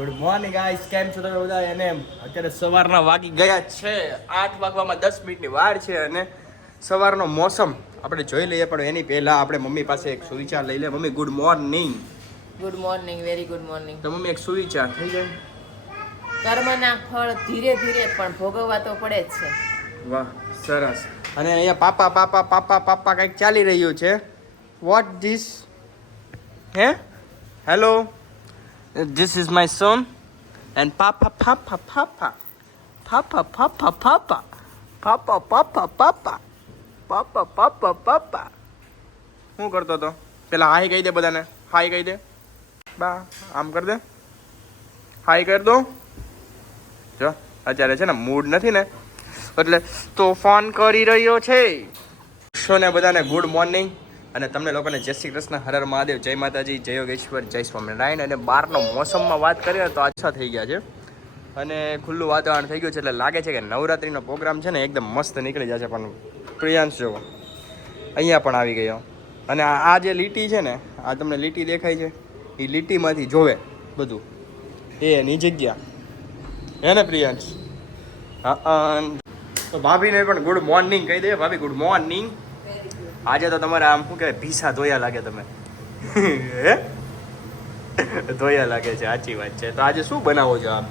Good morning guys, કેમ છો તમે બધા? એને અત્યારે સવારના વાગી ગયા છે 8 વાગવામાં 10 મિનિટની વાર છે અને સવારનો મોસમ આપણે જોઈ લઈએ, પણ એની પહેલા આપણે મમ્મી પાસે એક સુવિચાર લઈ લે. Mummy good morning. Good morning, very good morning. તો મમ્મી એક સુવિચાર થઈ જાય. કર્મના ફળ ધીરે ધીરે પણ ભોગવવા તો પડે જ છે. વાહ, સરસ. અને અહીંયા પાપા પાપા પાપા પાપા કંઈક ચાલી રહ્યું છે. What this? હે, hello, this is my son and papa papa papa papa papa papa papa papa papa papa papa papa. શું કરતો તો? પેલા હાઈ કહી દે બધાને. હાઈ કહી દે બા, આમ કર દે, હાઈ કર દો. જો અત્યારે છે ને મૂડ નથી ને, એટલે તોફાન કરી રહ્યો છે. શોને બધાને ગુડ મોર્નિંગ અને તમને લોકોને જય શ્રી કૃષ્ણ, હર હર મહાદેવ, જય માતાજી, જય યોગેશ્વર, જય સ્વામિનારાયણ. અને બહારનો મોસમમાં વાત કરીએ તો આછા થઈ ગયા છે અને ખુલ્લું વાતાવરણ થઈ ગયું છે, એટલે લાગે છે કે નવરાત્રિનો પ્રોગ્રામ છે ને એકદમ મસ્ત નીકળી જશે. પણ પ્રિયાંશ જોવો અહીંયા પણ આવી ગયો અને આ જે લીટી છે ને, આ તમને લીટી દેખાય છે, એ લીટીમાંથી જોવે બધું એની જગ્યા, હે ને પ્રિયાંશ? હા, તો ભાભીને પણ ગુડ મોર્નિંગ કહી દે. ભાભી ગુડ મોર્નિંગ. આજે તો તમારે આમ શું કહેવાય, ભીસા ધોયા લાગે તમે. હે, ધોયા લાગે છે, સાચી વાત છે. તો આજે શું બનાવો છો આપ?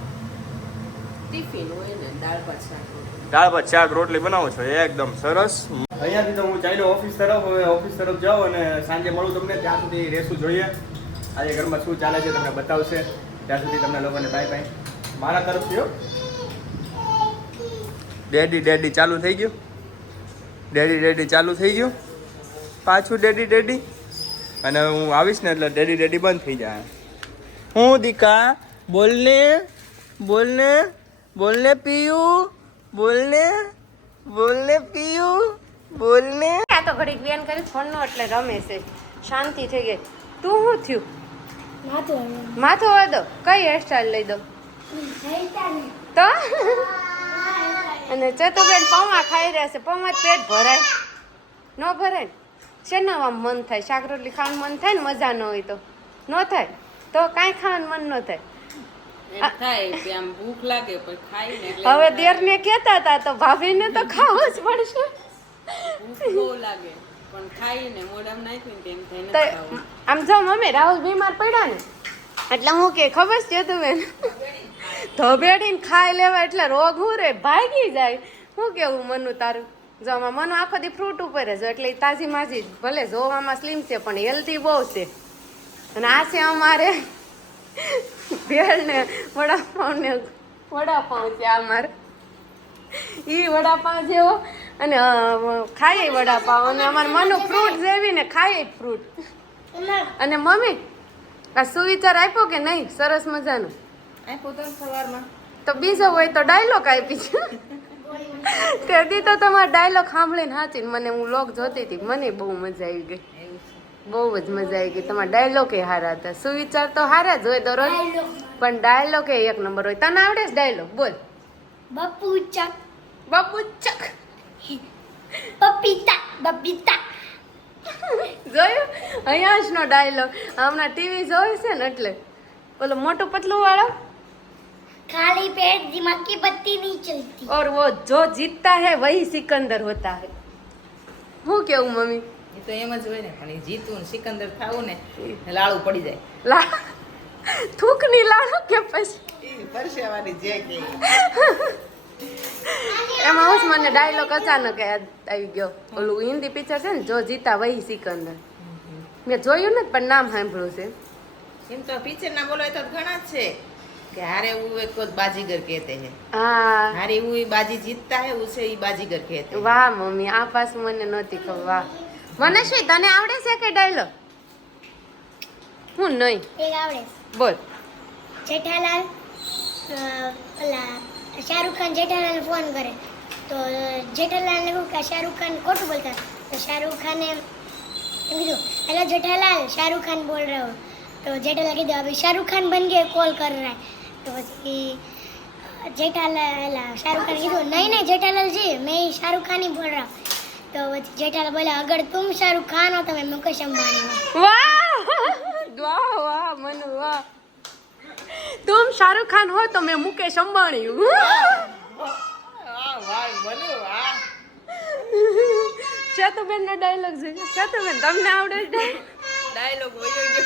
ટિફિન હોય ને, દાળ ભાત શાક. દાળ ભાત શાક રોટલી બનાવો છો, એકદમ સરસ. અહીંયાથી તો હું ચાલ્યો ઓફિસ તરફ. હવે ઓફિસ તરફ જાઉં અને સાંજે મળું તમને. ત્યાં સુધી રહેશું, જોઈએ આજે ઘરમાં શું ચાલે છે, તમને બતાવશે. ત્યાં સુધી તમને લોકોને બાય બાય મારા તરફથી. ડેડી ડેડી ચાલુ થઈ ગયું, ડેડી ડેડી ચાલુ થઈ ગયું, પાછું ડેડી ડેડી. અને હું આવીશ ને એટલે ડેડી ડેડી બંધ થઈ જાય. હું દીકા, બોલને બોલને બોલને પીયું, બોલને બોલને પીયું, બોલને. આ તો ઘડીક બેન કરી ફોન નો એટલે રમે છે. શાંતિ થઈ ગઈ. તું શું થયું? માથું વાળો. કઈ હેરસ્ટાઈલ લઈ દો તો? અને ચતુબેન પૌવા ખાઈ રહ્યા છે. પૌવા પેટ ભરાય ન ભરાય ને? શેનામાં મન થાય? શાક રોટલી ખાવાનું મન થાય ને, મજા ન હોય તો ન થાય, તો કાંઈ ખાવાનું મન ન થાય. ભૂખ લાગે પણ ખાઈને હવે દેરને કહેતા હતા તો ભાભીને તો ખાવું જ પડશે. ભૂખ બહુ લાગે પણ ખાઈને મોઢામાં નાખ્યું તેમ થઈને તો આમ જો મમ્મી, રાહુલ બીમાર પડ્યા ને એટલે હું કે ખબર છે તું બેન, ધબેડીને ખાઈ લેવા એટલે રોગ હું રે ભાગી જાય. શું કેવું મનુ તારું? જો આમાં મનુ આખો દી ફ્રૂટ ઉપર જ, એટલે તાજી માજી ભલે જોવામાં સ્લીમ છે પણ હેલ્ધી બહુ છે. અને આ છે અમારે ભેળ ને વડાપાઉં ને વડાપાઉં છે અમારે. એ વડાપાઉં જેવો અને ખાઈએ વડાપાઉં, અને અમારે મનુ ફ્રૂટ જેવી ને ખાઈએ ફ્રૂટ. અને મમ્મી આ સુવિચાર આપ્યો કે નહીં? સરસ મજાનો આપ્યો તો સવારમાં. તો બીજો હોય તો ડાયલોગ આપી છે. તે દી તો તમારો ડાયલોગ સાંભળીને સાચી મને હું લોક જોતી હતી, મને બહુ મજા આવી ગઈ, બહુ જ મજા આવી ગઈ. તમારા ડાયલોગ એ સારા હતા. સુવિચાર તો સારા જ હોય દરરોજ, પણ ડાયલોગ એ એક નંબર હોય. તને આવડે છે ડાયલોગ? બોલ. બપુ ચક બાપુ ચક, પપીતા બબીતા. જોયું? અહીંયા નો ડાયલોગ હમણાં ટીવી જોઈ છે ને એટલે. બોલો મોટું પતલું વાળો, खाली पेट दिमाग की बत्ती नहीं चलती. और वो जो जीतता है वही सिकंदर होता है. હું કેવું મમ્મી? એ તો એમ જ હોય ને, પણ એ જીતું ને સિકંદર થાવું ને લાડુ પડી જાય. થૂકની લાડુ કે પછી પરસેવાની જે કે એમાં હું મને ડાયલોગ અચાનક યાદ આવી ગયો. ઓલું હિન્દી પિક્ચર છે ને, જો જીતા વહી સિકંદર. મેં જોયું ને પણ નામ સાંભળ્યું છે. એમ તો પિક્ચર ના બોલો તો ઘણા જ છે કે हारे हुए को बाजीगर कहते हैं. હા, हारी हुई बाजी जीतता है उसे ही बाजीगर कहते हैं. વાહ મમ્મી, આ પાછું મને નહોતી ખબર. વાહ મનશ્રી, તને આવડે છે કે ડાયલોગ? હું નહીં. एक आवड़े બોલ. जेठालाल ओला शाहरुख खान जेठालाल ने फोन करे तो जेठालाल ने कहा शाहरुख खान खोटू बोलता तो शाहरुख खान ने कहा हेलो जेठालाल, शाहरुख खान बोल रहे हो. तो जेठालाल कह दिया अभी शाहरुख खान बन के कॉल कर रहा है. तो પછી जेठालाल शाहरुख खान कहा नहीं नहीं जेठालाल जी मैं शाहरुख खान ही बोल रहा हूँ. तो પછી જેઠાલાલ બોલા અગર तुम शाहरुख खान हो तो मैं मुकेश अंबानी हूँ. વાહ વાહ વાહ મનુ વાહ. तुम शाहरुख खान हो तो मैं मुकेश अंबानी हूँ વાહ બનુ વાહ સેતુબેન નો ડાયલોગ છે સેતુબેન તમને આવડે છે ડાયલોગ વયો ગયો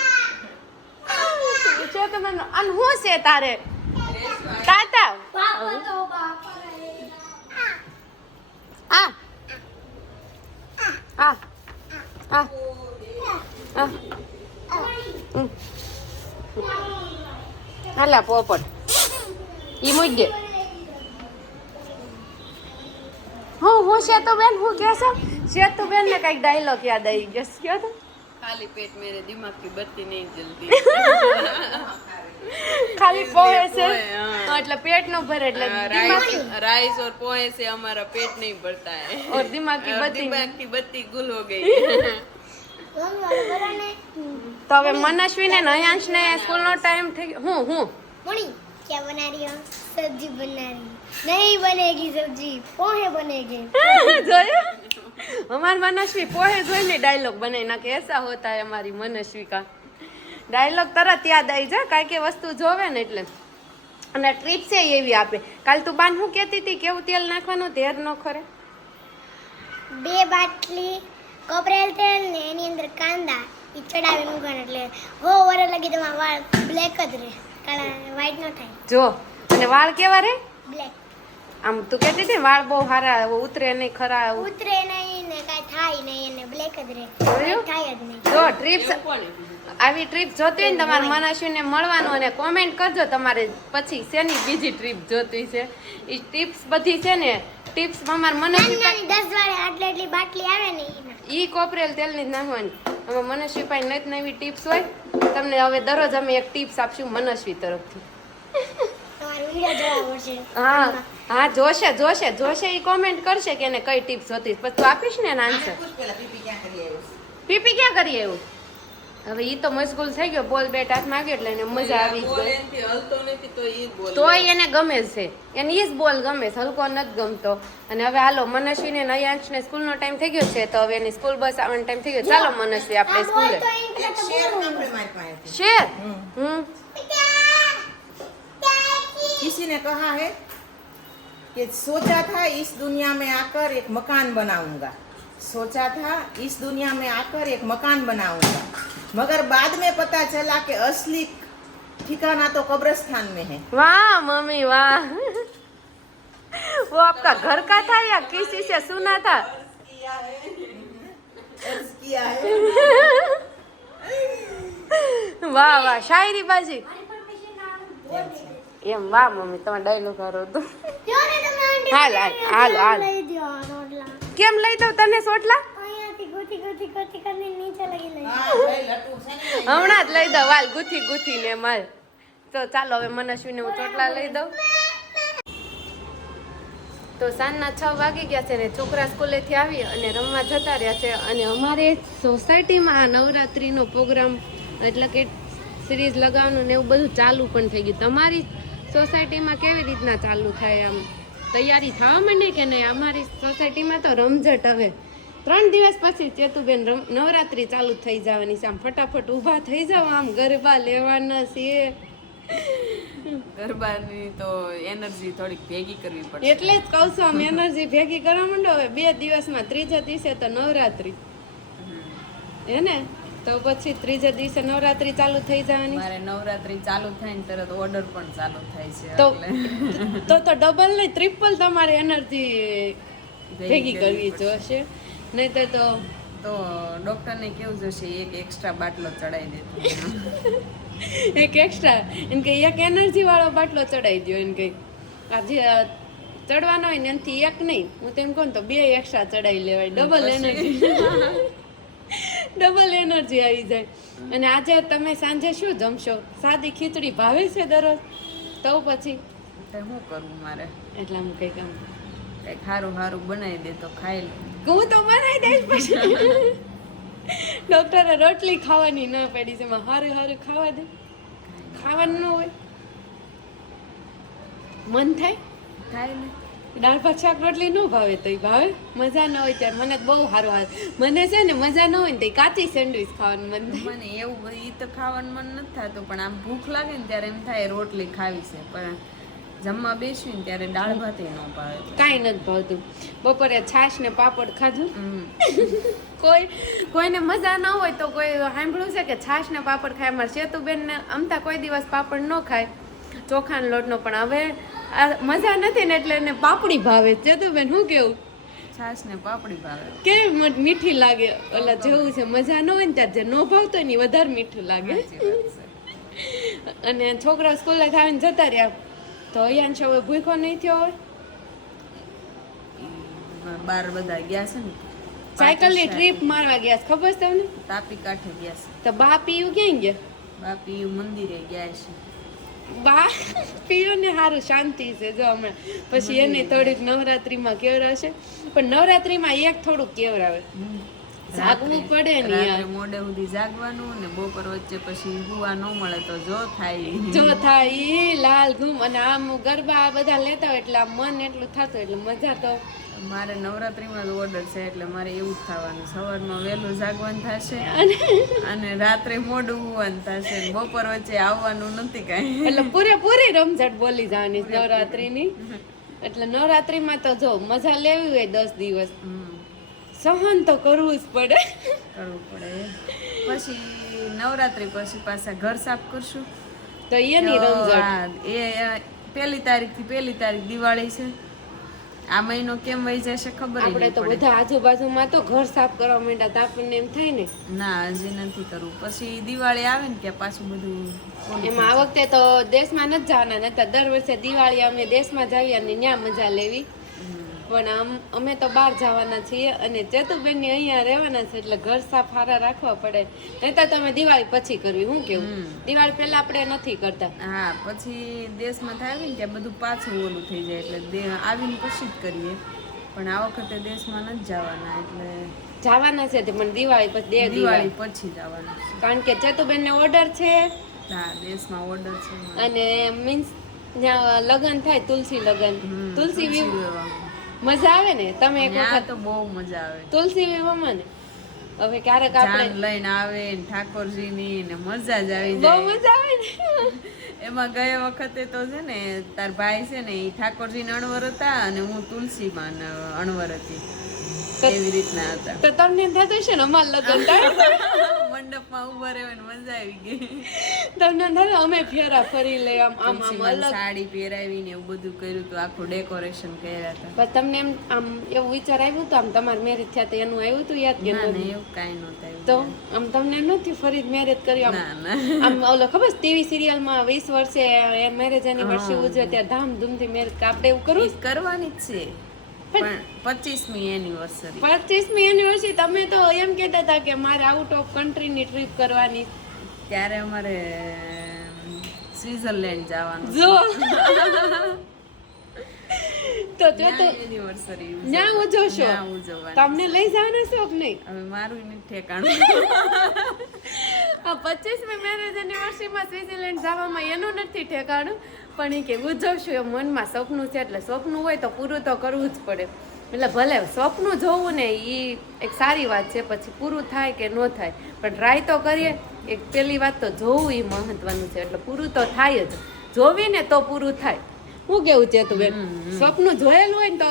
સેતુબેન નો અને હું છે તારે તાતા આ આ આ આ હાલા પોપટ ઈ મૂક દે હું સેતુબેન હું કે છે સેતુબેન ને કઈક ડાયલોગ યાદ આવી ગયો કયો તો ખાલી પેટ મેરે દિમાગ की बत्ती नहीं जलती ખાલી પોહે છે हाँ। એટલે पेट નો ભરે એટલે દિમાગ राइस और पोहे से हमारा पेट नहीं भरता है और दिमाग की और बत्ती दिमाग की बत्ती गुल हो गई તો હવે મનસ્વી ને નયાંશ ને સ્કૂલ નો ટાઈમ થઈ ગયો હું मणि क्या बना रही हो सब्जी बना रही नहीं बनेगी सब्जी पोहे बनेगे જોયું અમાર મનસ્વી પોહે જોઈને ડાયલોગ બનાવી નાખે એસા હોતા હે અમારી મનસ્વી કા ડાયલોગ તરત યાદ આવી જાય કાંઈ કે વસ્તુ જોવે ને એટલે અને ટ્રીપ છે એવી આપે કાલ તું બાન હું કહેતી હતી કેવું તેલ નાખવાનું ધેર ન ખરે 2 બાટલી કોપરેલ તેલ ને એની અંદર કાંદા ઈ ચડાવીને મૂકવાનું એટલે હો વર લગી તમારા વાળ બ્લેક જ રહે કાળા વ્હાઈટ ન થાય જો અને વાળ કેવા રે બ્લેક આમ તું કહેતી હતી ને વાળ બહુ સારા ઉતરે નહીં ખરા ઉતરે નહીં ને કાંઈ થાય નહીં અને બ્લેક જ રહે જોયું? white થાય જ નહીં જો ટ્રીપ્સ આવી ટ્રીપ જોતી હોય ને તમારે મનસ્વીને મળવાનું અને કોમેન્ટ કરજો તમારે પછી શેની બીજી ટ્રીપ જોતી છે એ ટિપ્સ બધી છે ને ટિપ્સ અમાર નાની મનસ્વી નાની 10 વાળે આટલી બાટલી આવે ને એમાં ઈ કોપરેલ તેલની જ નાખવાની અમે મનસ્વી પાસે નવી નવી ટિપ્સ હોય તમને હવે દરરોજ અમે એક ટિપ્સ આપશું મનસ્વી તરફથી તમારું વિડિયો જોવા પડશે હા હા જોશે ઈ કોમેન્ટ કરશે કે એને કઈ ટિપ્સ હતી પછી તું આપીશ ને એના આન્સર પેલા પીપી ક્યાં કરી આવ્યો પીપી ક્યાં કરી એવું હવે ઈ તો મશગુલ થઈ ગયો બોલ બેટ હાથમાં આવ્યો એટલે એને મજા આવી જ ગઈ એનથી હલતો નથી તો ઈ બોલ તોય એને ગમે છે એને ઈ જ બોલ ગમે છે હલકો નથી ગમતો અને હવે હાલો મનસ્વીને નયાંશને સ્કૂલનો ટાઈમ થઈ ગયો છે તો હવે એની સ્કૂલ બસ આવવાનો ટાઈમ થઈ ગયો ચાલો મનસ્વી આપણે સ્કૂલે એક શેર આપણે મારી પાસે શેર किसी ने कहा है कि सोचा था इस दुनिया में आकर एक मकान बनाऊंगा सोचा था इस दुनिया में आकर एक मकान बनाऊंगा मगर बाद में पता चला कि असली ठिकाना तो कब्रिस्तान में है वाह मम्मी वाह वो आपका घर का था या किसी से सुना था किया है વાહ વાહ શાયરી બાજી એમ વાહ મમ્મી તમારો ડાયલોગ હારો હતો જો ને તમે આંટી હાલ હાલ હાલ લઈ દો રોટલા કેમ લઈ દઉં તને સોટલા અહીંયાથી ગોતી કરીને નીચે લઈ हाँ, भाई लट्टू से नहीं હમણાં જ લઈ દઉં વાલ ગુથી ને માર તો ચાલો હવે મનસ્વીને હું ચોટલા લઈ દઉં તો સાંજના 6 વાગી ગયા છે ને છોકરા સ્કૂલેથી આવી અને રમવા જતા રહ્યા છે અને અમારે સોસાયટીમાં આ નવરાત્રિનો પ્રોગ્રામ એટલે કે સિરીઝ લગાવવાનું ને એવું બધું ચાલુ પણ થઈ ગયું તમારી સોસાયટીમાં કેવી રીતના ચાલુ થાય આમ તૈયારી થવા માંડે કે નહીં અમારી સોસાયટીમાં તો રમઝટ હવે 3 દિવસ પછી ચેતુબેન નવરાત્રિ ચાલુ થઈ જવાની છે આમ ફટાફટ ઊભા થઈ જાવ આમ ગરબા લેવાના છે ગરબાની તો એનર્જી થોડીક ભેગી કરવી પડશે એટલે જ કહું છું આમ એનર્જી ભેગી કરવા માંડો હવે 2 દિવસમાં ત્રીજા દિવસે તો નવરાત્રિ હે ને તો પછી ત્રીજા દિવસે નવરાત્રિ ચાલુ થઈ જવાની મારે નવરાત્રી ચાલુ થાય ને તરત ઓર્ડર પણ ચાલુ થાય છે તો એટલે તો ડબલ નહીં ટ્રિપલ તમારે એનર્જી ભેગી કરવી જોશે નહીં તો ડોક્ટરને કેવું જોશે એક એક્સ્ટ્રા બાટલો ચડાવી દેતો એક એક્સ્ટ્રા એમ કે એક એનર્જી વાળો બાટલો ચડાવી દો એમ કે આજે ચડવાનો હોય ને એનાથી એક નહીં હું તો એમ કહું ને તો 2 એક્સ્ટ્રા ચડાવી લેવાય ડબલ એનર્જી ડબલ એનર્જી આવી જાય અને આજે તમે સાંજે શું જમશો સાદી ખીચડી ભાવે છે દરરોજ તો પછી તો શું કરવું મારે એટલે આમ કંઈક આમ કંઈક સારું સારું બનાવી દે તો ખાઈ લઉં હું તો બનાવી દઈશ પછી ડોક્ટરે રોટલી ખાવાની ના પાડી છે એમાં હારું હારું ખાવા દે ખાવાનું ન હોય મન થાય ખાઈ લે દાળ ભાત શાક રોટલી ન ભાવે તો ભાવે મજા ન હોય ત્યારે મને તો બહુ સારું આવે. મને છે ને મજા ન હોય ને તો કાચી સેન્ડવીચ ખાવાનું મન થાય. મને એવું ઈ તો ખાવાનું મન નથી થતું, પણ આમ ભૂખ લાગે ને ત્યારે એમ થાય રોટલી ખાવી છે, પણ જમવા બેસવી ને ત્યારે દાળ ભાત ન ભાવે. કાંઈ નથી ભાવતું. બપોરે છાશ ને પાપડ ખાધું. હમ. કોઈને મજા ન હોય તો કોઈ સાંભળ્યું છે કે છાશ ને પાપડ ખાય. અમારે સેતુબેન ને અમતા કોઈ દિવસ પાપડ ન ખાય ચોખાનો લોટનો, પણ હવે આ મજા નથી ને એટલે એને પાપડી ભાવે. સેતુબેન શું કેવું? છાશ ને પાપડી ભાવે. કેવી મીઠી લાગે. ઓલા જેવું છે મજા ન હોય ને ત્યારે જે ન ભાવતો હોય ને ઈ વધારે મીઠું લાગે. સાચી વાત છે. અને છોકરા સ્કૂલે આવીને જતા રહ્યા તો અહીંયા હવે ભૂખો નહીં થયો હોય. બાર બધા ગયા છે ને, સાયકલની ટ્રીપ મારવા ગયા છે, ખબર છે તમને? તાપી કાંઠે ગયા છે. તો બા પીયું ક્યાં ગયા? બાપી મંદિરે ગયા છે. બા પીયું ને સારું શાંતિ છે જો હમણાં. પછી એને થોડીક નવરાત્રીમાં કેવરાશે, પણ નવરાત્રીમાં એક થોડુંક કેવરાવે. જાગવું પડે ને રાત્રે યાર. મોડે સુધી જાગવાનું ને બપોર વચ્ચે પછી હુવા ન મળે તો જો થાય. જો થાય ઈ લાલ ઘૂમ. અને આમ ગરબા બધા લેતા હોય એટલે આમ મન એટલું થતું એટલે મજા તો. મારે નવરાત્રીમાં જ ઓર્ડર છે એટલે મારે એવું જ થવાનું. સવારમાં વહેલું જાગવાનું થશે અને રાત્રે મોડું હોવાનું થશે ને બપોર વચ્ચે આવવાનું નથી કાંઈ. એટલે પૂરેપૂરી રમઝટ બોલી જવાની નવરાત્રીની. એટલે નવરાત્રીમાં તો જો મજા લેવી હોય 10 દિવસ સહન તો કરવું જ પડે. કરવું પડે. પછી નવરાત્રી પછી પાછા ઘર સાફ કરશું તો એની રમઝટ. હા, એ 1 તારીખથી 1 તારીખ દિવાળી છે. આ મહિનો કેમ વહી જશે ખબર ય આપણે નહીં તો પડે. બધા આજુબાજુમાં તો ઘર સાફ કરવા માંડ્યા તો આપણને એમ થાય ને. ના હજી નથી કરવું. પછી દિવાળી આવે ને ત્યાં પાછું બધું ઓલું એમાં આ વખતે તો દેશમાં નથી જવાના, નહીંતર દર વર્ષે દિવાળી અમે દેશમાં જાવી અને ત્યાં મજા લેવી. પણ અમે તો બહાર જવાના છીએ અને ચેતુબેન ની અહીંયા રહેવાના છે એટલે ઘર સાફ હારા રાખવા પડે. નહીંતર તમે દિવાળી પછી કરવી. હું કેવું? દિવાળી પહેલા આપણે નથી કરતા. હા, પછી દેશમાં આવીને ત્યાં બધું પાછું ઓલું થઈ જાય એટલે આવીને પછી જ કરીએ. પણ આ વખતે દેશમાં નથી જવાના એટલે જવાના છે તે પણ દિવાળી પછી દિવાળી દિવાળી પછી જવાનું છે. કારણ કે ચેતુબેન ને ઓર્ડર છે હા, દેશમાં ઓર્ડર છે. અને મીન્સ ત્યાં લગ્ન થાય તુલસી લગ્ન. તુલસી વિવાહ. મજા આવે ને. તમે એક ત્યાં વખત તો બહુ મજા આવે. તુલસી વિવાહમાં ને હવે ક્યારેક આપણે જાન લઈને આવે ને ઠાકોરજીની ને મજા જ આવી બહુ જાય. મજા આવે ને. એમાં ગયા વખતે તો છે ને તાર ભાઈ છે ને એ ઠાકોરજી અણવર હતા અને હું તુલસીમાં અણવર હતી. એવી રીતના હતા. તો તમને એમ થતું હશે ને અમાર લગ્ન થાય મંડપમાં ઉભા રહેવાની મજા આવી ગઈ. તમને એમ થતું અમે ફેરા ફરી લઈ આમ આમ આમ તુલસીમાં અલગ. સાડી પહેરાવીને એવું બધું કર્યું હતું. આખું ડેકોરેશન કર્યા હતા. પણ તમને એમ આમ એવું વિચાર આવ્યું તો આમ તમારા મેરેજ થયા તો એનું આવ્યું હતું યાદ કે ના નહોતું? ના એવું કાંઈ નહોતું આવ્યું. તો આમ તમને એમ નથી ફરી મેરેજ કર્યું ના આમ ના આમ ઓલો ખબર ટીવી સિરિયલમાં 20 વર્ષે મેરેજ એનિવર્સરી ઉજવે ત્યારે ધામધૂમથી મેરેજ આપણે એવું કરવું ઈ કરવાની જ છે. પણ 25મી એનિવર્સરી 25મી એનિવર્સરી તમે તો એમ કહેતા હતા કે મારે આઉટ ઓફ કન્ટ્રીની ટ્રીપ કરવાની. ત્યારે અમારે સ્વિટ્ઝરલેન્ડ જવાનું જો તો જો તો એનિવર્સરી ન્યા ઉજવશો. ઉજવવાની. તમને લઈ જવાના છો કે નહીં? હવે મારું નથી ઠેકાણું. આ 25મી મેરેજ એનિવર્સરીમાં સ્વિટ્ઝરલેન્ડ જવામાં એનું નથી ઠેકાણું, પણ એ કે ઉજવશું એ મનમાં સપનું છે એટલે સપનું હોય તો પૂરું તો કરવું જ પડે. એટલે ભલે સપનું જોવું ને એ એક સારી વાત છે, પછી પૂરું થાય કે ન થાય પણ ટ્રાય તો કરીએ. એક પહેલી વાત તો જોવું એ મહત્વનું છે એટલે પૂરું તો થાય જ. જોવીને તો પૂરું થાય. શું કેવું છે તું બેન? સપનું જોયેલું હોય ને તો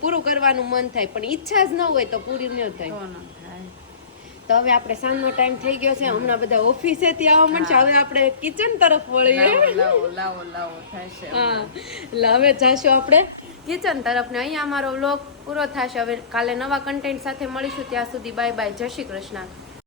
પૂરું કરવાનું મન થાય પણ ઈચ્છા જ ન હોય તો પૂરી ન થાય. તો ન થાય. તો હવે આપણે સાંજનો ટાઈમ થઈ ગયો છે. હમણાં બધા ઓફિસેથી આવવા માંડશે. હવે આપણે કિચન તરફ વળીએ. લાવો થશે. હા, એટલે હવે જાશું આપણે કિચન તરફ ને અહીંયા અમારો વ્લોગ પૂરો થશે. હવે કાલે નવા કન્ટેન્ટ સાથે મળીશું. ત્યાં સુધી બાય બાય. જય શ્રી કૃષ્ણ.